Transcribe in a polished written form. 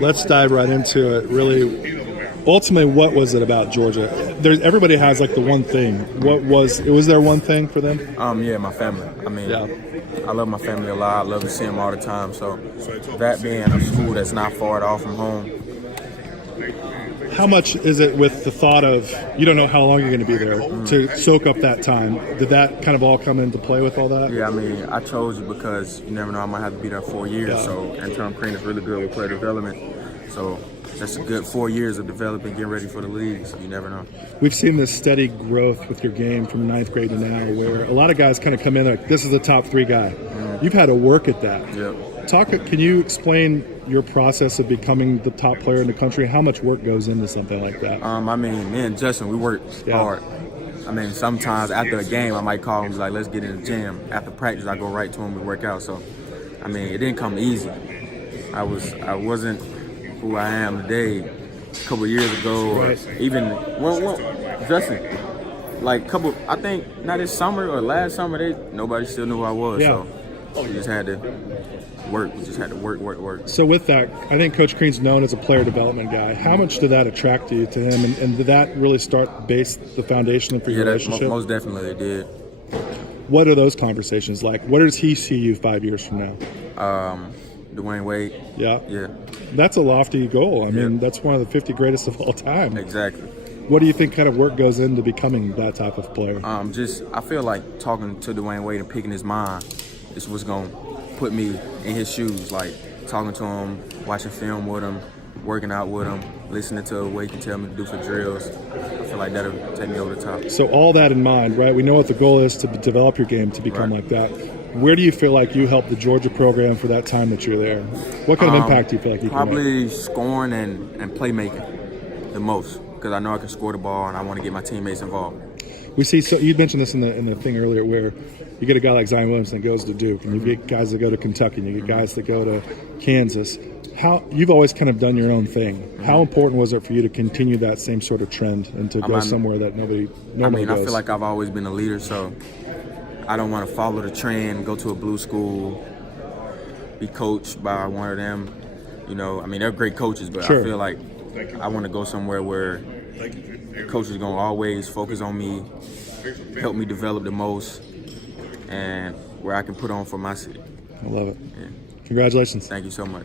Let's dive right into it. Really, ultimately, what was it about Georgia? Everybody has like the one thing. Was there one thing for them? Yeah, my family. I mean, I love my family a lot. I love to see them all the time. So that being a school that's not far at all from home. How much is it with the thought of you don't know how long you're going to be there to soak up that time? Did that kind of all come into play with all that? Yeah, I mean, I chose it because you never know, I might have to be there 4 years. Yeah. So interim cream is really good with player development. So that's a good 4 years of developing, getting ready for the league. So you never know. We've seen this steady growth with your game from ninth grade to now, where a lot of guys kind of come in like, this is the top 3 guy. You've had to work at that. Yep. Can you explain your process of becoming the top player in the country? How much work goes into something like that? I mean, me and Justin, we work hard. I mean, sometimes after a game, I might call him like, let's get in the gym. After practice, I go right to him, we work out. So, I mean, it didn't come easy. I wasn't who I am today a couple of years ago, or even Justin. Like I think not this summer or last summer, nobody still knew who I was. Yeah. So we just had to work. We just had to work. So with that, I think Coach Crean's known as a player development guy. How much did that attract you to him, and did that really base the foundation for your relationship? Most definitely it did. What are those conversations like? Where does he see you 5 years from now? Dwayne Wade. Yeah. Yeah. That's a lofty goal. I mean, that's one of the 50 greatest of all time. Exactly. What do you think kind of work goes into becoming that type of player? I feel like talking to Dwayne Wade and picking his mind is what's going to put me in his shoes. Like talking to him, watching film with him, working out with him, listening to what he can tell me to do for drills. I feel like that'll take me over the top. So all that in mind, right? We know what the goal is to develop your game to become like that. Where do you feel like you helped the Georgia program for that time that you're there? What kind of impact do you feel like you can make? Probably scoring and playmaking the most, because I know I can score the ball and I want to get my teammates involved. We see. So you mentioned this in the thing earlier, where you get a guy like Zion Williamson that goes to Duke, and you get guys that go to Kentucky, and you get guys that go to Kansas. You've always kind of done your own thing. How important was it for you to continue that same sort of trend and to go somewhere that nobody normally goes? I feel like I've always been a leader, so I don't want to follow the trend, go to a blue school, be coached by one of them. You know, I mean, they're great coaches, but I feel like I want to go somewhere where the coach is going to always focus on me, help me develop the most, and where I can put on for my city. I love it. Yeah. Congratulations. Thank you so much.